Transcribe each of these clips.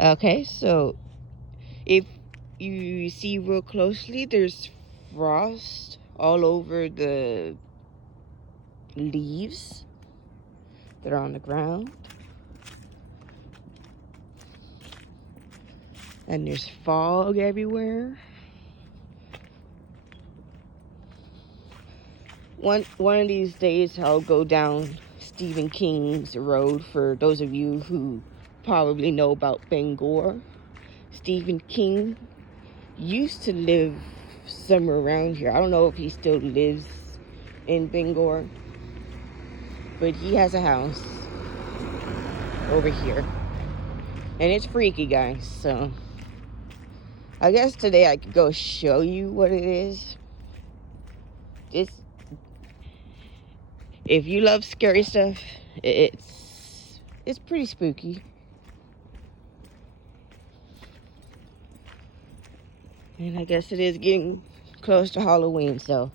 Okay, so if you see real closely, there's frost all over the leaves that are on the ground. And there's fog everywhere. One of these days I'll go down Stephen King's road. For those of you who probably know about Bangor, Stephen King used to live somewhere around here. I don't know if he still lives in Bangor, but he has a house over here. And it's freaky, guys, so I guess today I could go show you what it is. If you love scary stuff, it's pretty spooky. And I guess it is getting close to Halloween, so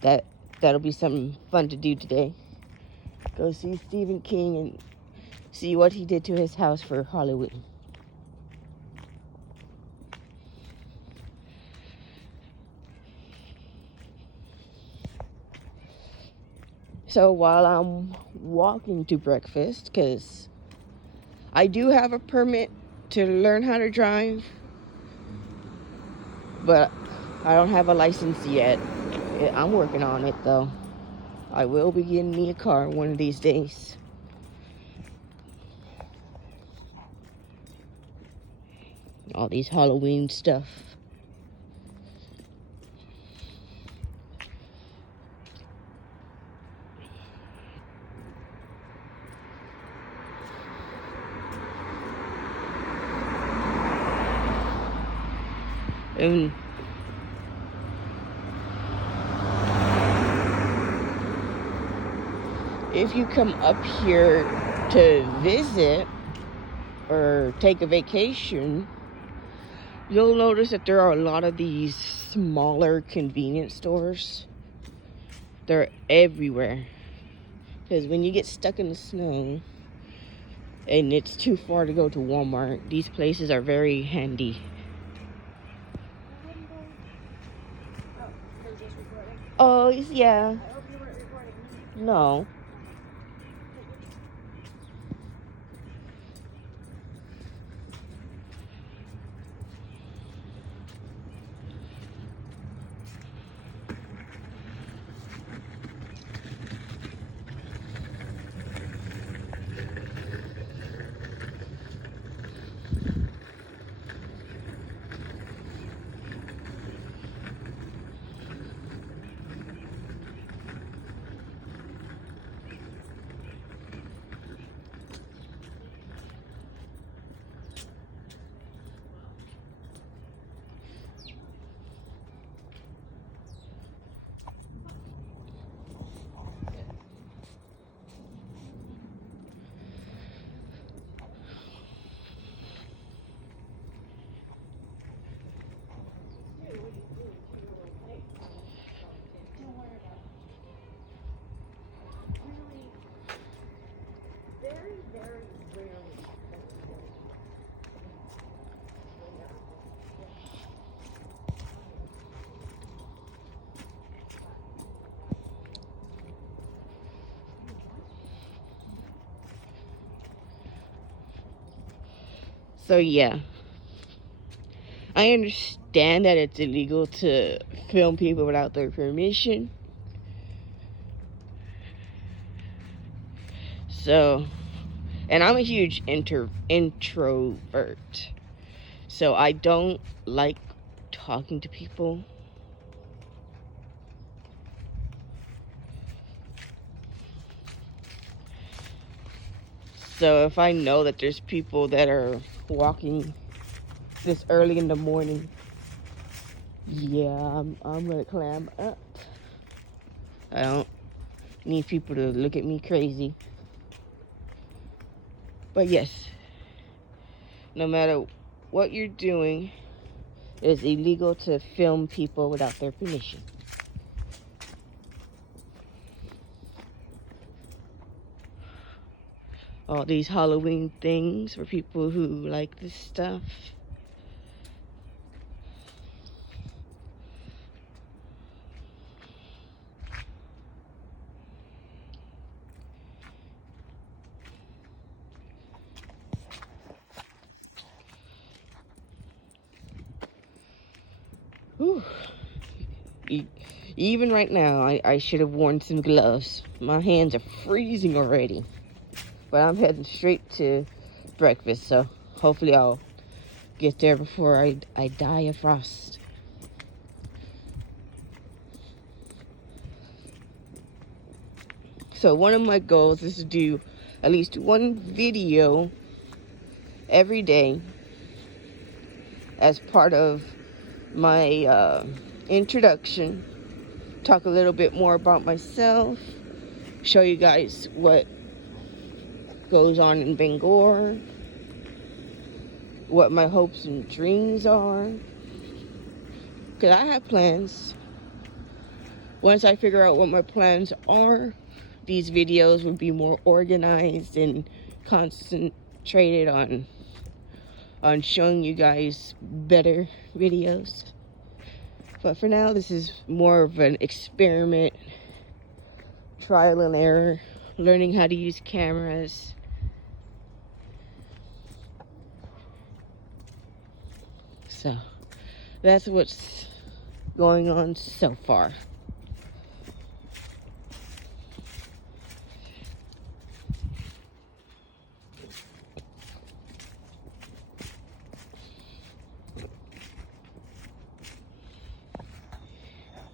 that'll be something fun to do today. Go see Stephen King and see what he did to his house for Halloween. So while I'm walking to breakfast, because I do have a permit to learn how to drive, but I don't have a license yet. I'm working on it, though. I will be getting me a car one of these days. All these Halloween stuff. And if you come up here to visit or take a vacation, you'll notice that there are a lot of these smaller convenience stores. They're everywhere. Because when you get stuck in the snow and it's too far to go to Walmart, these places are very handy. Oh, yeah. I hope you weren't recording me. No. So yeah, I understand that it's illegal to film people without their permission. So, and I'm a huge introvert. So I don't like talking to people. So if I know that there's people that are walking this early in the morning, yeah, I'm gonna clam up. I don't need people to look at me crazy. But yes, no matter what you're doing, it's illegal to film people without their permission. All these Halloween things for people who like this stuff. Whew. Even right now, I should have worn some gloves. My hands are freezing already. But I'm heading straight to breakfast, so hopefully I'll get there before I die of frost. So one of my goals is to do at least one video every day as part of my introduction. Talk a little bit more about myself, show you guys what goes on in Bangor, what my hopes and dreams are, because I have plans. Once I figure out what my plans are, these videos would be more organized and concentrated on showing you guys better videos. But for now, this is more of an experiment, trial and error, learning how to use cameras. So that's what's going on so far.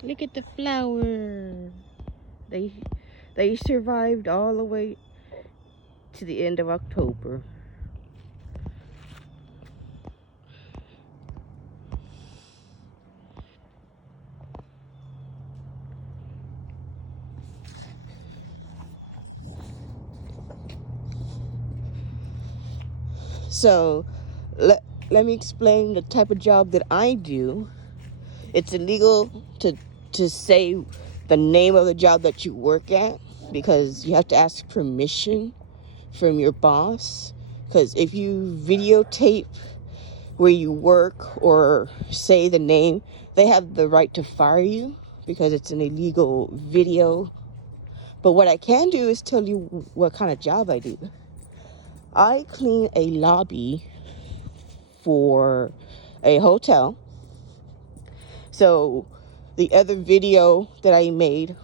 Look at the flower. They survived all the way to the end of October. So let me explain the type of job that I do. It's illegal to say the name of the job that you work at because you have to ask permission from your boss. Because if you videotape where you work or say the name, they have the right to fire you because it's an illegal video. But what I can do is tell you what kind of job I do. I clean a lobby for a hotel. So the other video that I made,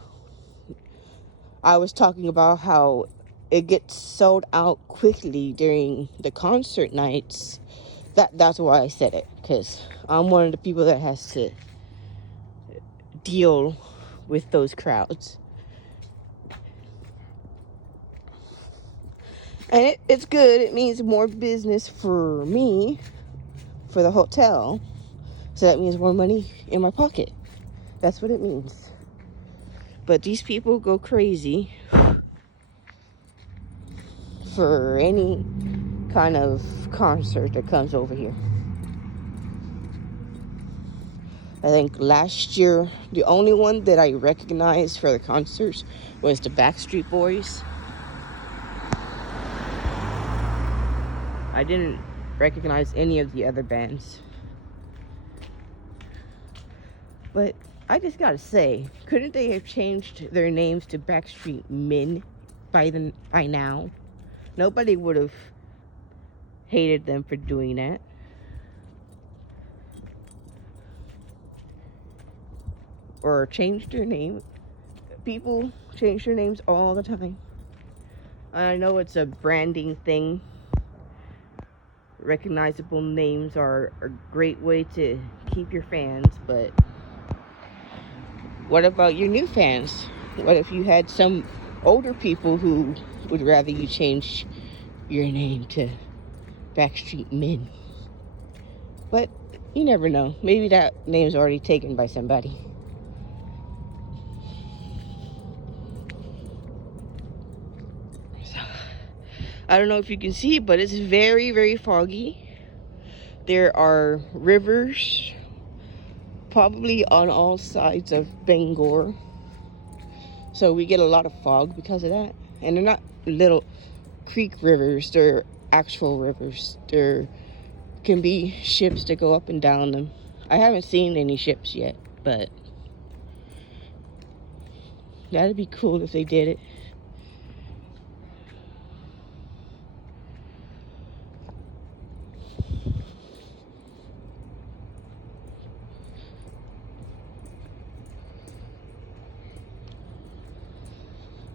I was talking about how it gets sold out quickly during the concert nights. That's why I said it, because I'm one of the people that has to deal with those crowds. And it's good. It means more business for me, for the hotel. So that means more money in my pocket. That's what it means. But these people go crazy for any kind of concert that comes over here. I think last year, the only one that I recognized for the concerts was the Backstreet Boys. I didn't recognize any of the other bands. But I just gotta say, couldn't they have changed their names to Backstreet Men by now? Nobody would have hated them for doing that. Or changed their name. People change their names all the time. I know it's a branding thing. Recognizable names are a great way to keep your fans, but what about your new fans? What if you had some older people who would rather you change your name to Backstreet Men? But you never know. Maybe that name's already taken by somebody. So, I don't know if you can see, but it's very, very foggy. There are rivers probably on all sides of Bangor. So we get a lot of fog because of that. And they're not little creek rivers, they're actual rivers. There can be ships that go up and down them. I haven't seen any ships yet, but that'd be cool if they did it.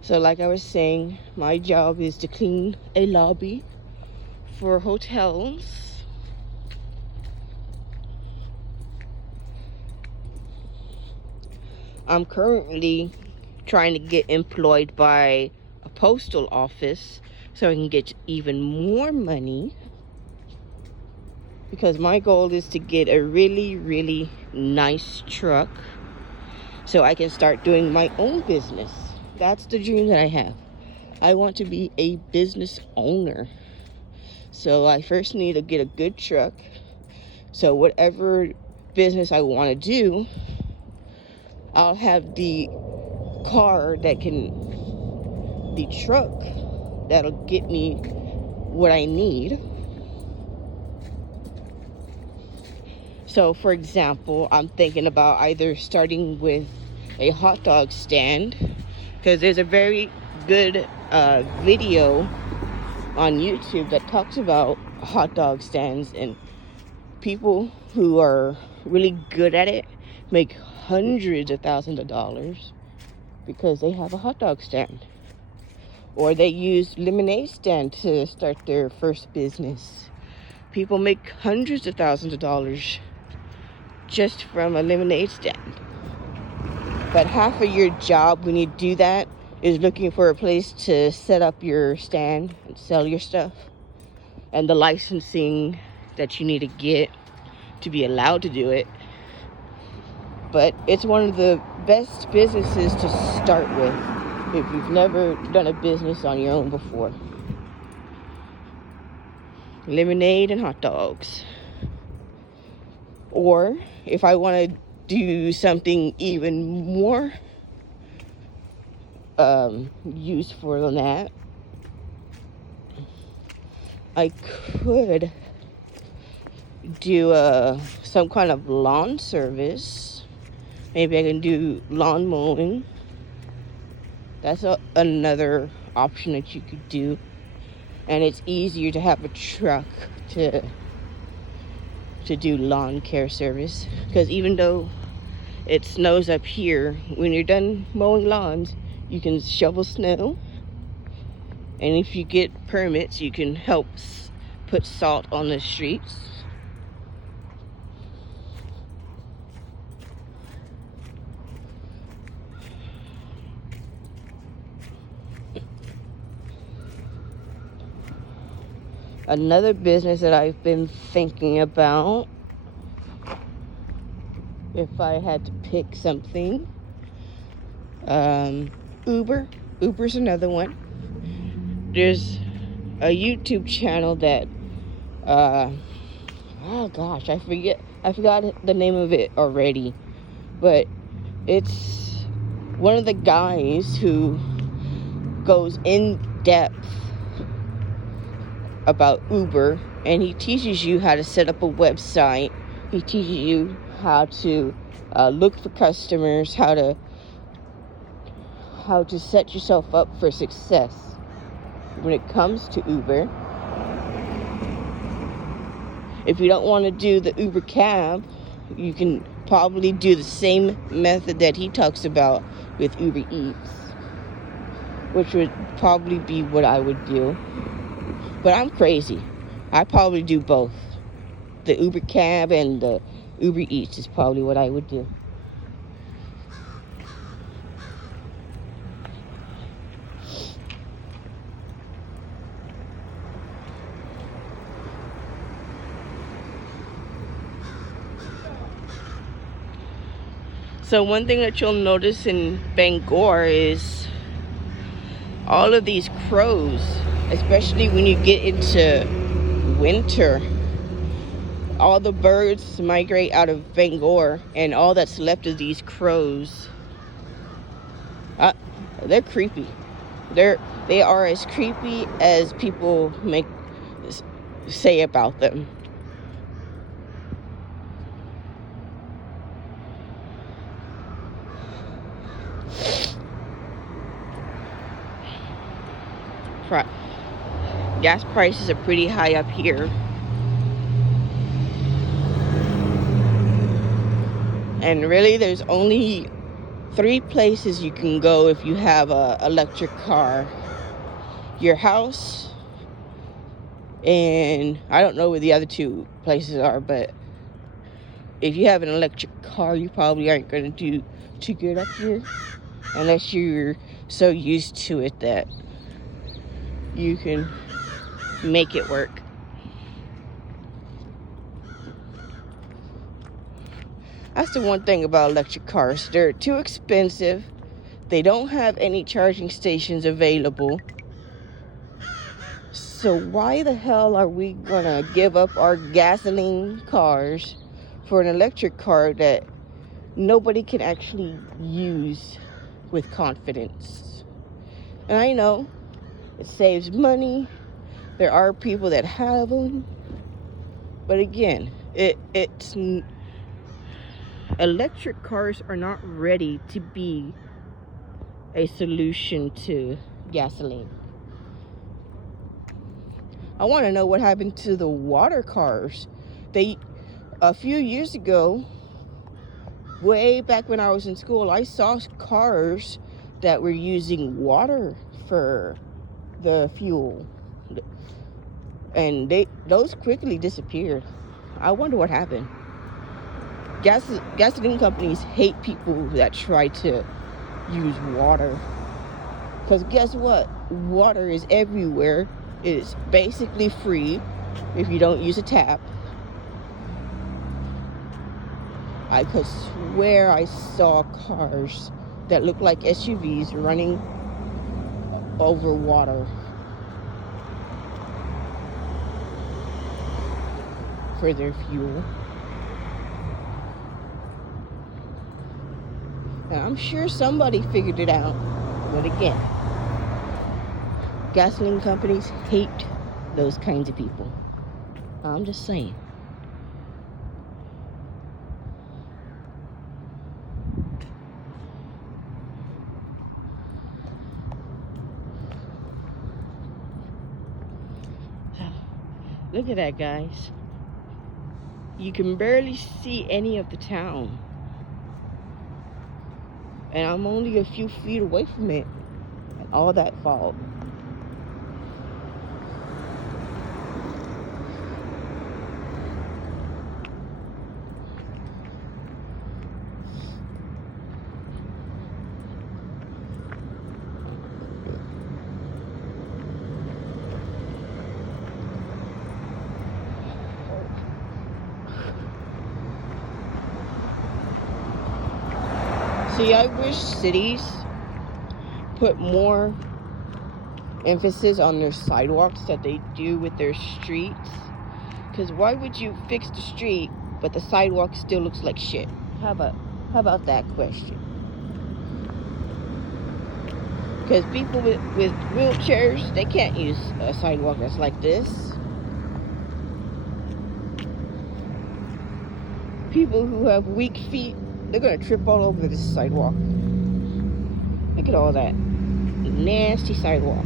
So like I was saying, my job is to clean a lobby for hotels. I'm currently trying to get employed by a postal office so I can get even more money, because my goal is to get a really, really nice truck so I can start doing my own business. That's the dream that I have. I want to be a business owner. So I first need to get a good truck. So whatever business I want to do, I'll have the car that can, the truck that'll get me what I need. So for example, I'm thinking about either starting with a hot dog stand, because there's a very good video on YouTube that talks about hot dog stands, and people who are really good at it make hundreds of thousands of dollars because they have a hot dog stand, or they use lemonade stand to start their first business. People make hundreds of thousands of dollars just from a lemonade stand. But half of your job when you do that is looking for a place to set up your stand and sell your stuff, and the licensing that you need to get to be allowed to do it. But it's one of the best businesses to start with if you've never done a business on your own before. Lemonade and hot dogs. Or if I want to do something even more useful than that, I could do some kind of lawn service. Maybe I can do lawn mowing. That's another option that you could do. And it's easier to have a truck to do lawn care service, because even though it snows up here, when you're done mowing lawns, you can shovel snow, and if you get permits, you can help put salt on the streets. Another business that I've been thinking about, if I had to pick something, Uber's another one. There's a YouTube channel that, oh gosh, I forgot the name of it already, but it's one of the guys who goes in depth about Uber, and he teaches you how to set up a website. He teaches you how to look for customers, how to set yourself up for success when it comes to Uber. If you don't want to do the Uber cab, you can probably do the same method that he talks about with Uber Eats, which would probably be what I would do. But I'm crazy. I probably do both. The Uber cab and the Uber Eats is probably what I would do. So one thing that you'll notice in Bangor is all of these crows, especially when you get into winter. All the birds migrate out of Bangor, and all that's left is these crows. They're creepy. They're They are as creepy as people say about them. Gas prices are pretty high up here. And really, there's only 3 places you can go if you have a electric car. Your house, and I don't know where the other 2 places are, but if you have an electric car, you probably aren't going to do too good up here unless you're so used to it that you can make it work. That's the one thing about electric cars. They're too expensive. They don't have any charging stations available. So why the hell are we gonna give up our gasoline cars for an electric car that nobody can actually use with confidence? And I know it saves money. There are people that have them. But again, electric cars are not ready to be a solution to gasoline. I want to know what happened to the water cars. A few years ago, way back when I was in school, I saw cars that were using water for the fuel, and those quickly disappeared. I wonder what happened. Gasoline companies hate people that try to use water, because guess what? Water is everywhere. It's basically free if you don't use a tap. I could swear I saw cars that looked like SUVs running over water for their fuel. And I'm sure somebody figured it out. But again, gasoline companies hate those kinds of people. I'm just saying. Look at that, guys. You can barely see any of the town. And I'm only a few feet away from it. And all that fog. See, I wish cities put more emphasis on their sidewalks that they do with their streets. Because why would you fix the street, but the sidewalk still looks like shit? How about that question? Because people with wheelchairs, they can't use a sidewalk that's like this. People who have weak feet, they're going to trip all over this sidewalk. Look at all that nasty sidewalk.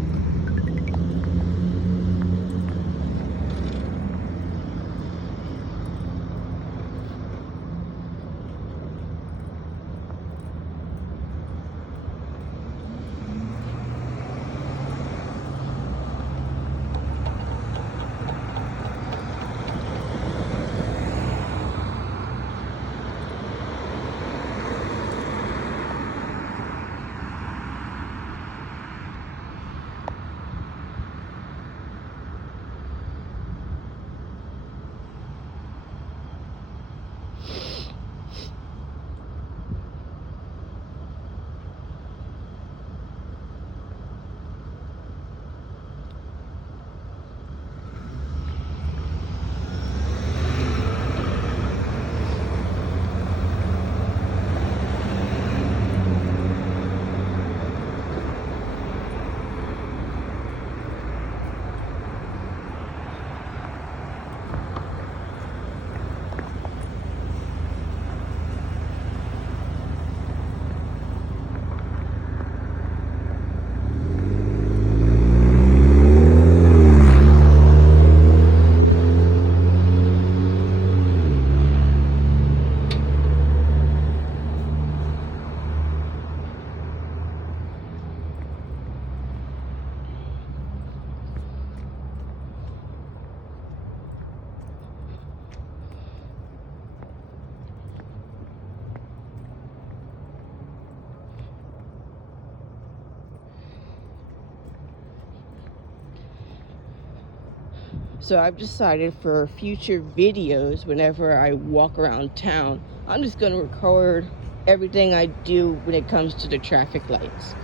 So I've decided for future videos, whenever I walk around town, I'm just going to record everything I do when it comes to the traffic lights.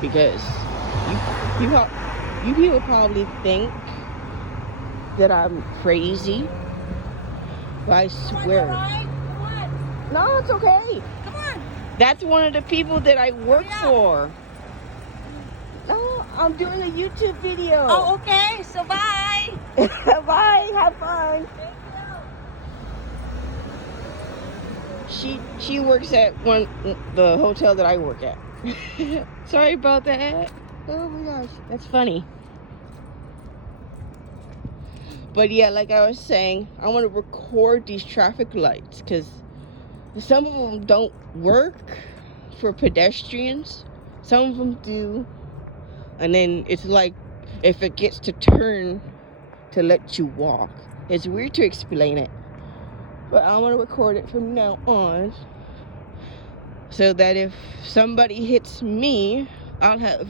Because you people probably think that I'm crazy, but I swear. Come on. No, it's okay. Come on. That's one of the people that I work for. No, I'm doing a YouTube video. Oh, okay. So bye. Bye. Have fun. Thank you. She works at the hotel that I work at. Sorry about that. Oh my gosh, that's funny. But yeah, like I was saying, I want to record these traffic lights because some of them don't work for pedestrians. Some of them do. And then it's like if it gets to turn to let you walk. It's weird to explain it. But I want to record it from now on so that if somebody hits me, I'll have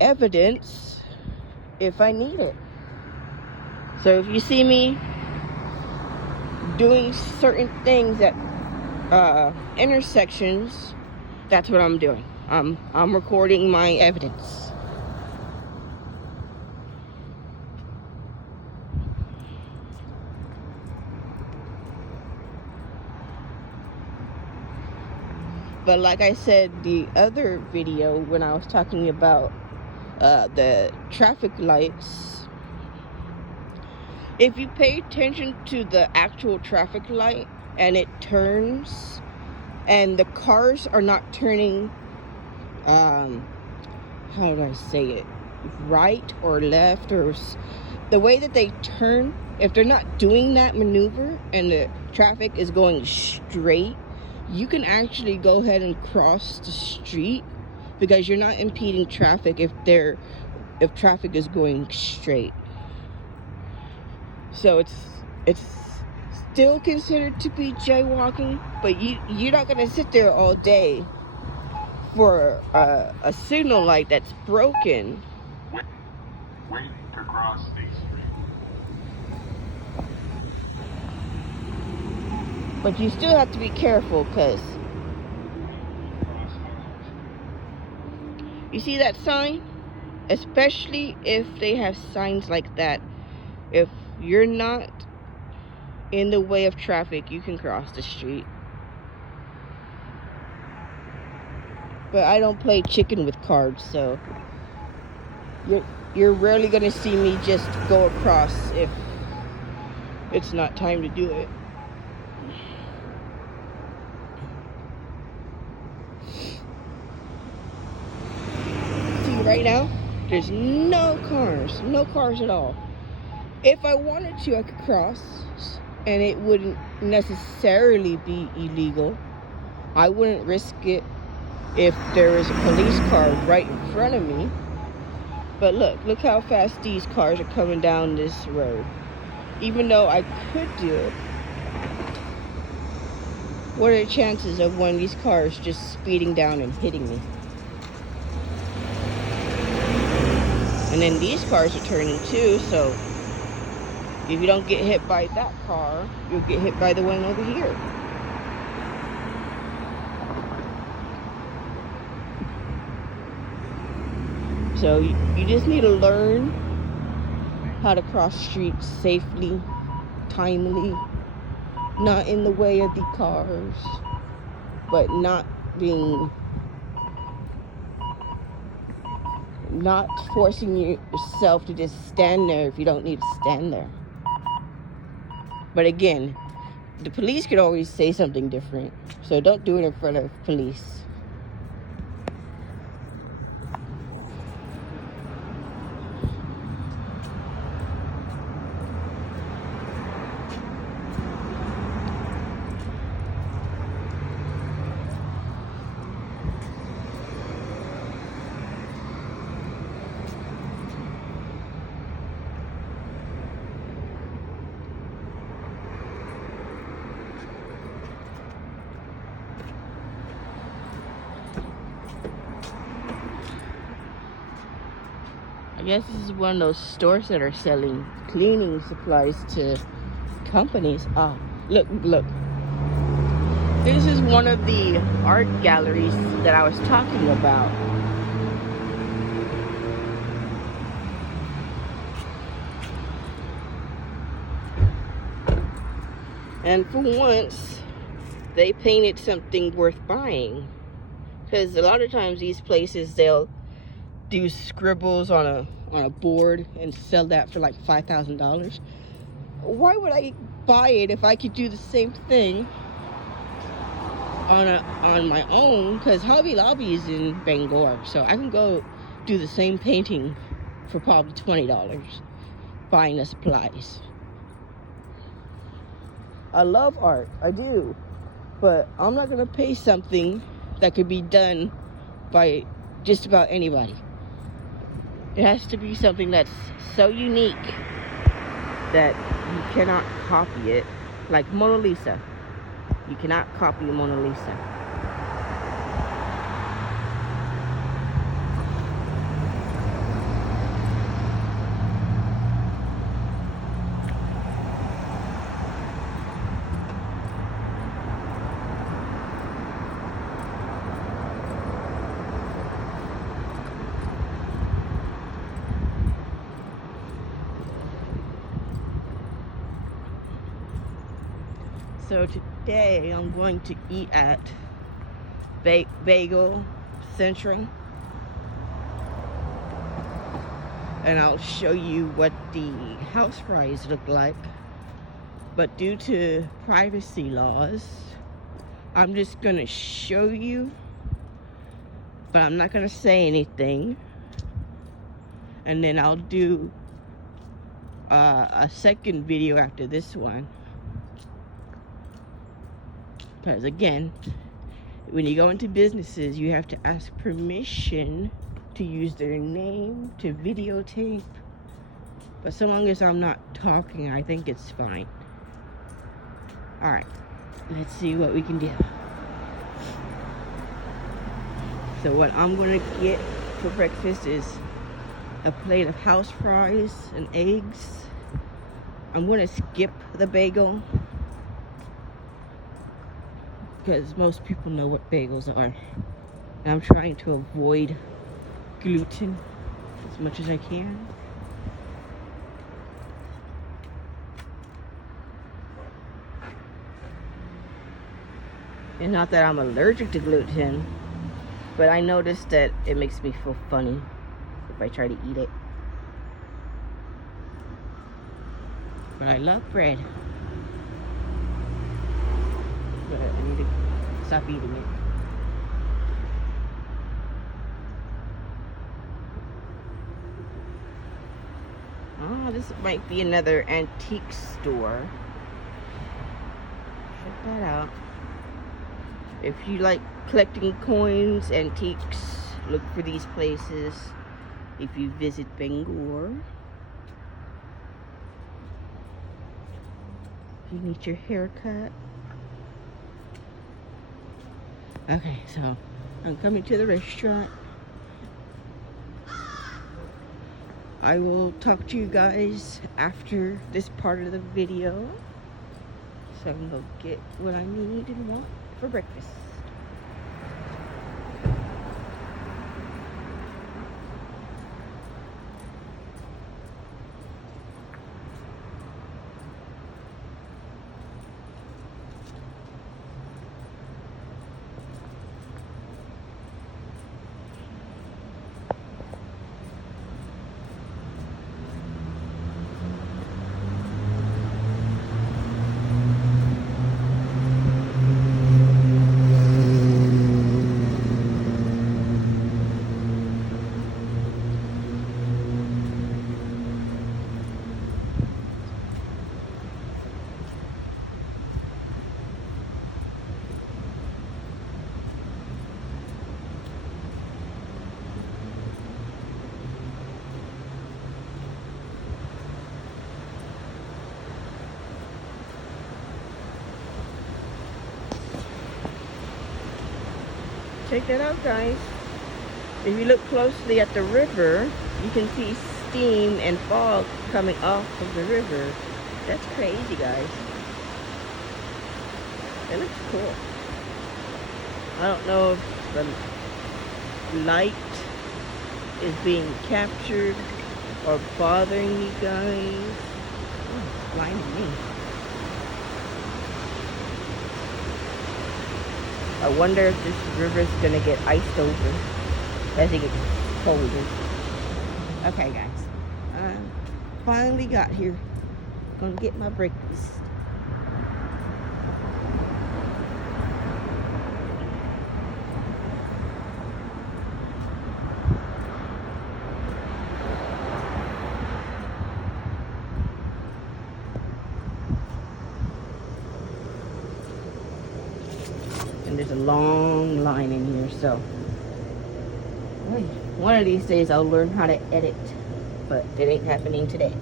evidence if I need it. So if you see me doing certain things at intersections, that's what I'm doing. I'm recording my evidence. But like I said, the other video when I was talking about the traffic lights, if you pay attention to the actual traffic light and it turns and the cars are not turning, how do I say it, right or left, or the way that they turn, if they're not doing that maneuver and the traffic is going straight, you can actually go ahead and cross the street because you're not impeding traffic if traffic is going straight. So it's still considered to be jaywalking, but you're not gonna sit there all day for a signal light that's broken. Waiting to cross State Street. But you still have to be careful because you see that sign? Especially if they have signs like that. If you're not in the way of traffic, you can cross the street. But I don't play chicken with cards, so you're rarely gonna see me just go across if it's not time to do it. See, right now, there's no cars at all. If I wanted to, I could cross, and it wouldn't necessarily be illegal. I wouldn't risk it if there was a police car right in front of me. But look how fast these cars are coming down this road. Even though I could do it, what are the chances of one of these cars just speeding down and hitting me? And then these cars are turning too, so if you don't get hit by that car, you'll get hit by the one over here. So you just need to learn how to cross streets safely, timely, not in the way of the cars, but not forcing yourself to just stand there if you don't need to stand there. But again, the police could always say something different, so don't do it in front of police. guess this is one of those stores that are selling cleaning supplies to companies. Ah, look, look. This is one of the art galleries that I was talking about. And for once, they painted something worth buying. Because a lot of times these places, they'll do scribbles on a board and sell that for like $5,000. Why would I buy it if I could do the same thing on my own? Because Hobby Lobby is in Bangor, so I can go do the same painting for probably $20 buying the supplies. I love art, I do, but I'm not gonna pay something that could be done by just about anybody. It has to be something that's so unique that you cannot copy it. Like Mona Lisa. You cannot copy Mona Lisa. So today I'm going to eat at Bagel Central, and I'll show you what the house fries look like. But due to privacy laws, I'm just gonna show you, but I'm not gonna say anything. And then I'll do a second video after this one. Because again, when you go into businesses, you have to ask permission to use their name, to videotape. But so long as I'm not talking, I think it's fine. Alright, let's see what we can do. So what I'm gonna get for breakfast is a plate of house fries and eggs. I'm gonna skip the bagel, because most people know what bagels are. And I'm trying to avoid gluten as much as I can. And not that I'm allergic to gluten, but I noticed that it makes me feel funny if I try to eat it. But I love bread. But I need to stop eating it. Oh, this might be another antique store. Check that out. If you like collecting coins, antiques, look for these places if you visit Bangor. If you need your hair cut. Okay, so I'm coming to the restaurant. I will talk to you guys after this part of the video. So I can go get what I need and want for breakfast. Check that out, guys. If you look closely at the river, you can see steam and fog coming off of the river. That's crazy, guys. It looks cool. I don't know if the light is being captured or bothering you guys. Oh, it's blinding me. I wonder if this river's gonna get iced over as it gets colder. Okay, guys. I finally got here. Gonna get my breakfast. And there's a long line in here, so one of these days I'll learn how to edit, but it ain't happening today.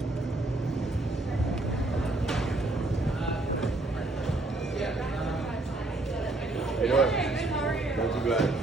What? Not too bad.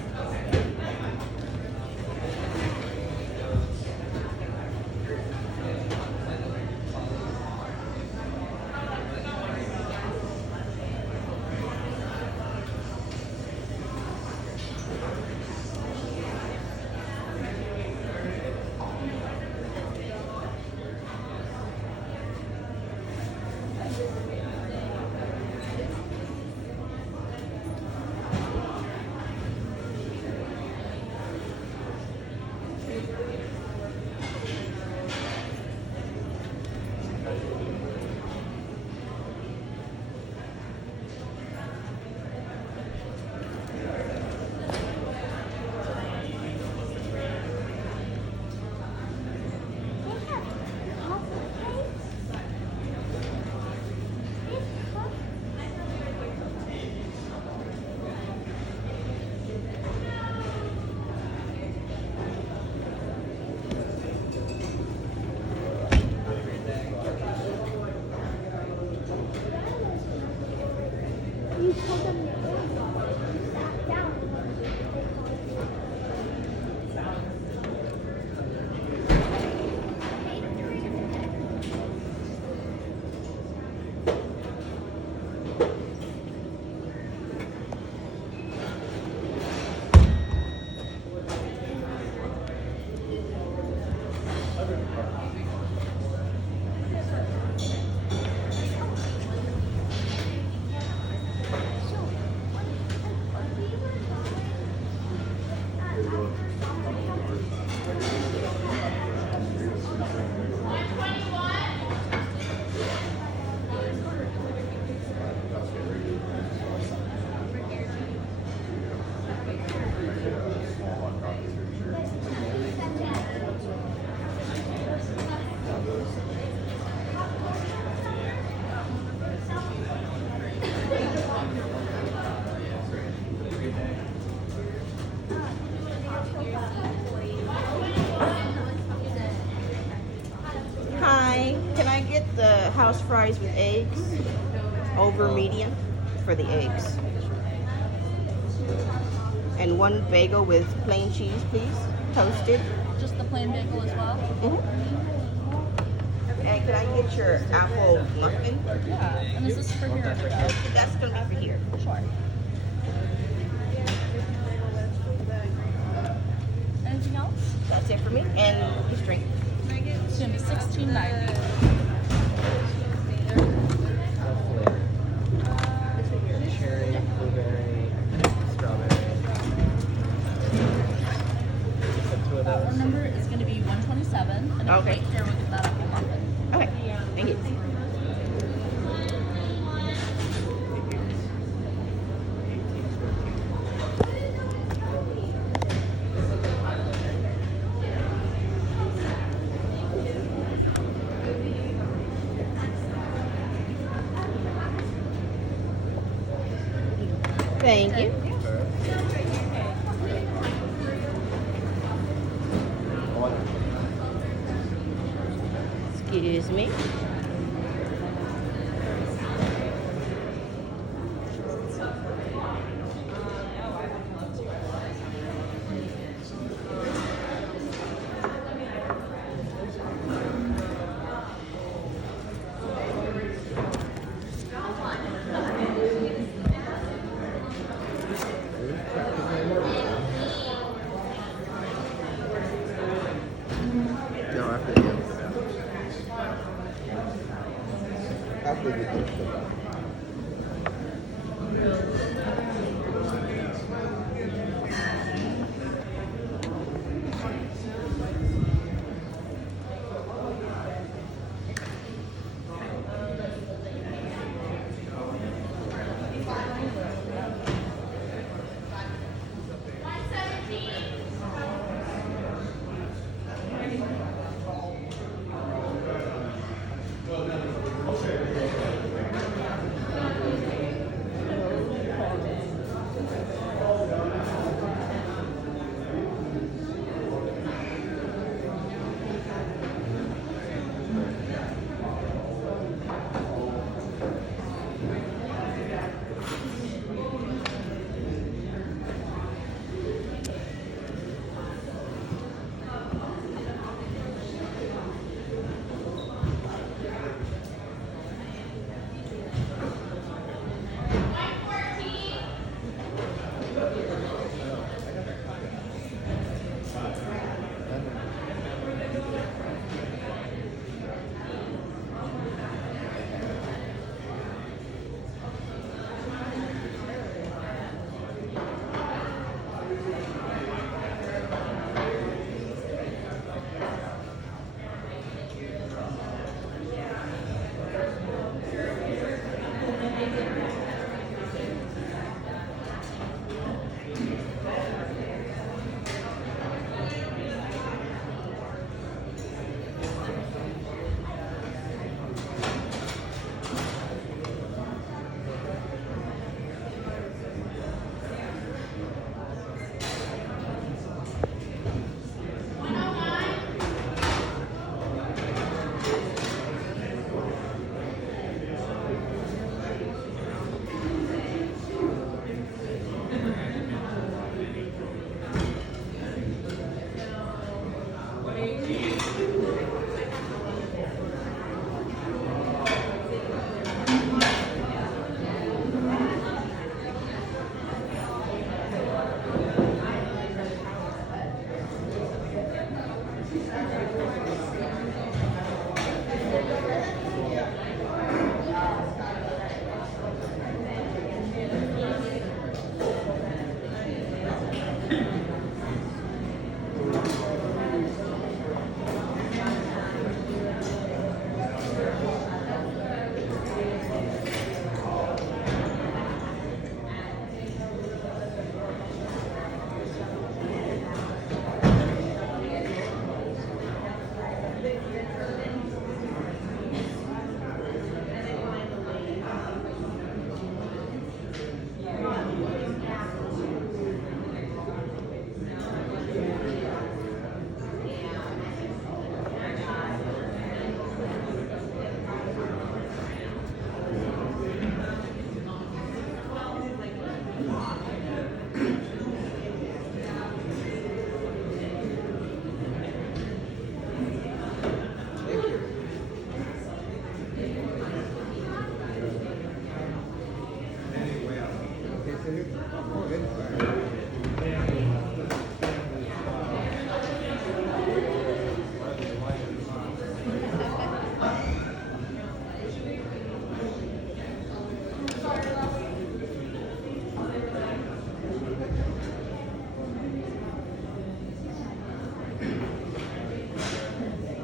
Hi, can I get the house fries with eggs over medium for the eggs? And one bagel with plain cheese, please, toasted. Just the plain bagel as well? And can I get your apple muffin? Yeah. And is this for here or for here? That's gonna be for here. Sure. Anything else? That's it for me. And this drink. It's gonna be $16.90. Cherry, blueberry, strawberry. Two of Our those. number is gonna be 127, and if Okay. you wait here, we'll get that apple muffin. Okay, thank you. Thank you. Excuse me. After we get this stuff out.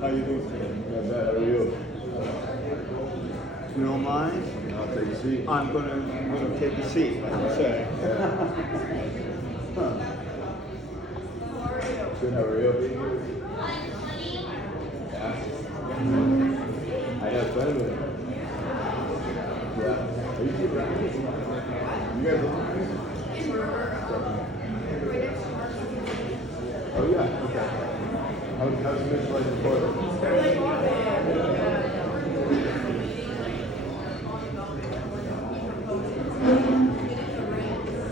How you doing today? Not bad. How are you? If you don't mind, I'll take a seat. I'm gonna take a seat, like you say. Huh. Good, how are you? Yeah. I have fun with it. Yeah. Are you keeping around? You guys looking? Oh yeah, okay. How's the mission like before?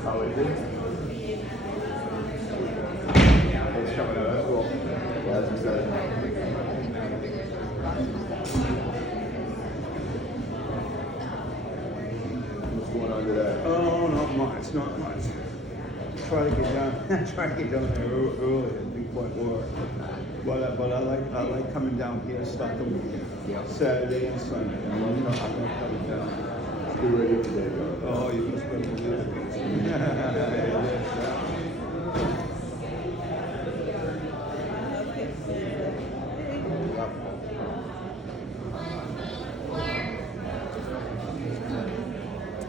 How is it? It's coming out, that's cool. Yeah, that's exciting. What's going on today? Oh, not much, not much. Try to get down, try to get down there early at Big Point War. But I like coming down here, start the weekend. Saturday and Sunday. I'm gonna cut it down. Get ready for that. Oh, you just better believe it.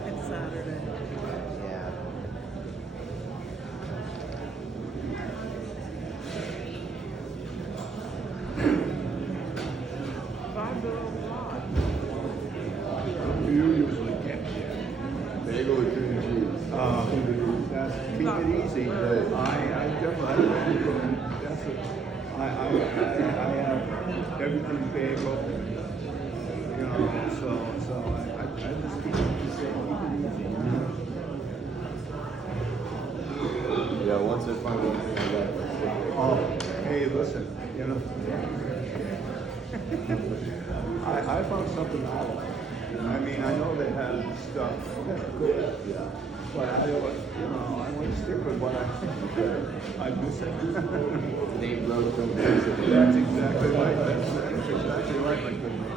It's Saturday. Yeah. You usually get Bagel or cream cheese? That's keep it easy. Right. I definitely that's it. I have everything bagel. You know, so I just keep it easy. Yeah, once I find one thing I like, I stick with it. Oh, hey, listen, you know. I found something I like. I mean, I know they have stuff that's good. Yeah. But I want to stick with what I miss it. Name brother from the basic. That's exactly right. That's exactly right, my good man.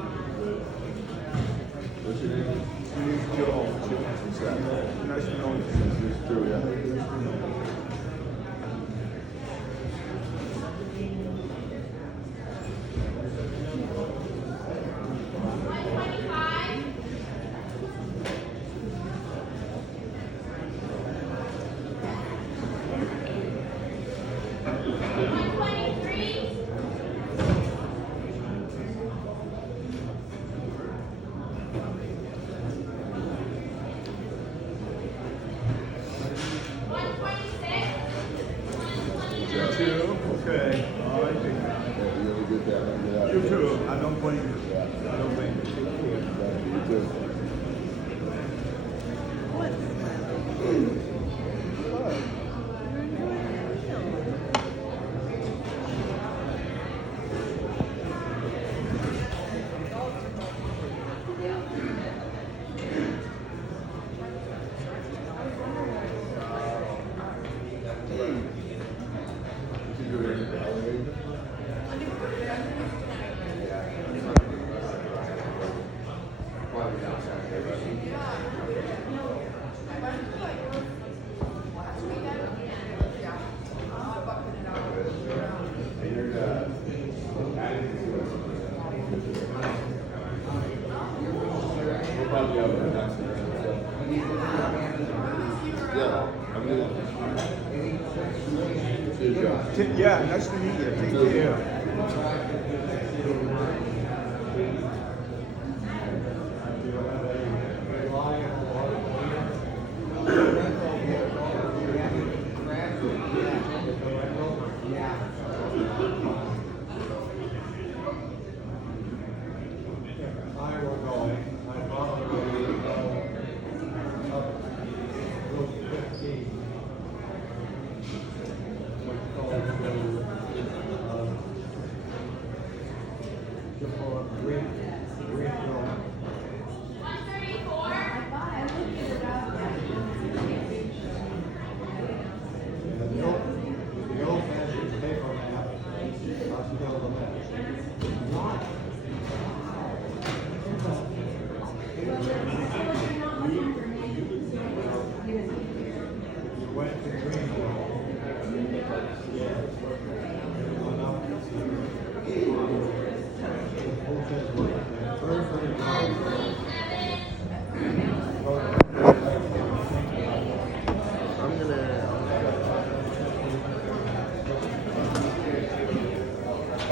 What's your name? My name's Joe. Nice to know you. It's true, yeah. Two. Okay. All right. Yeah, you have a good day. You too. I don't blame you. I don't blame you. Take care. You too. Yeah, nice to meet you. Take care.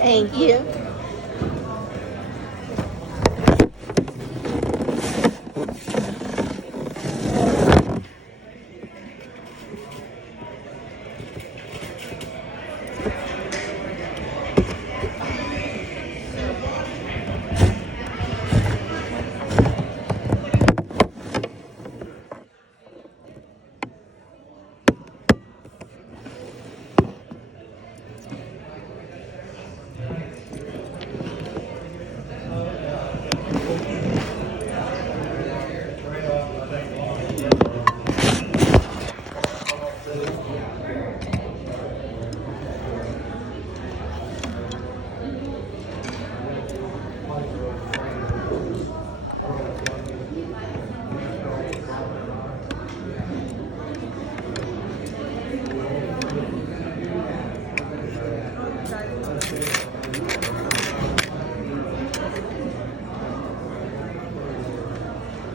Thank you.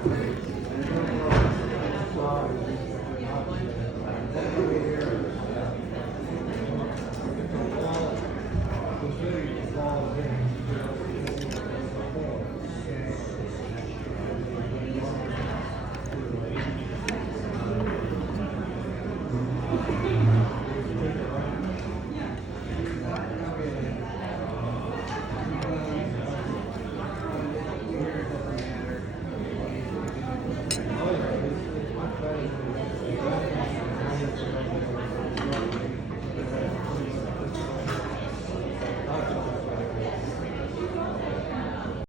Thank you.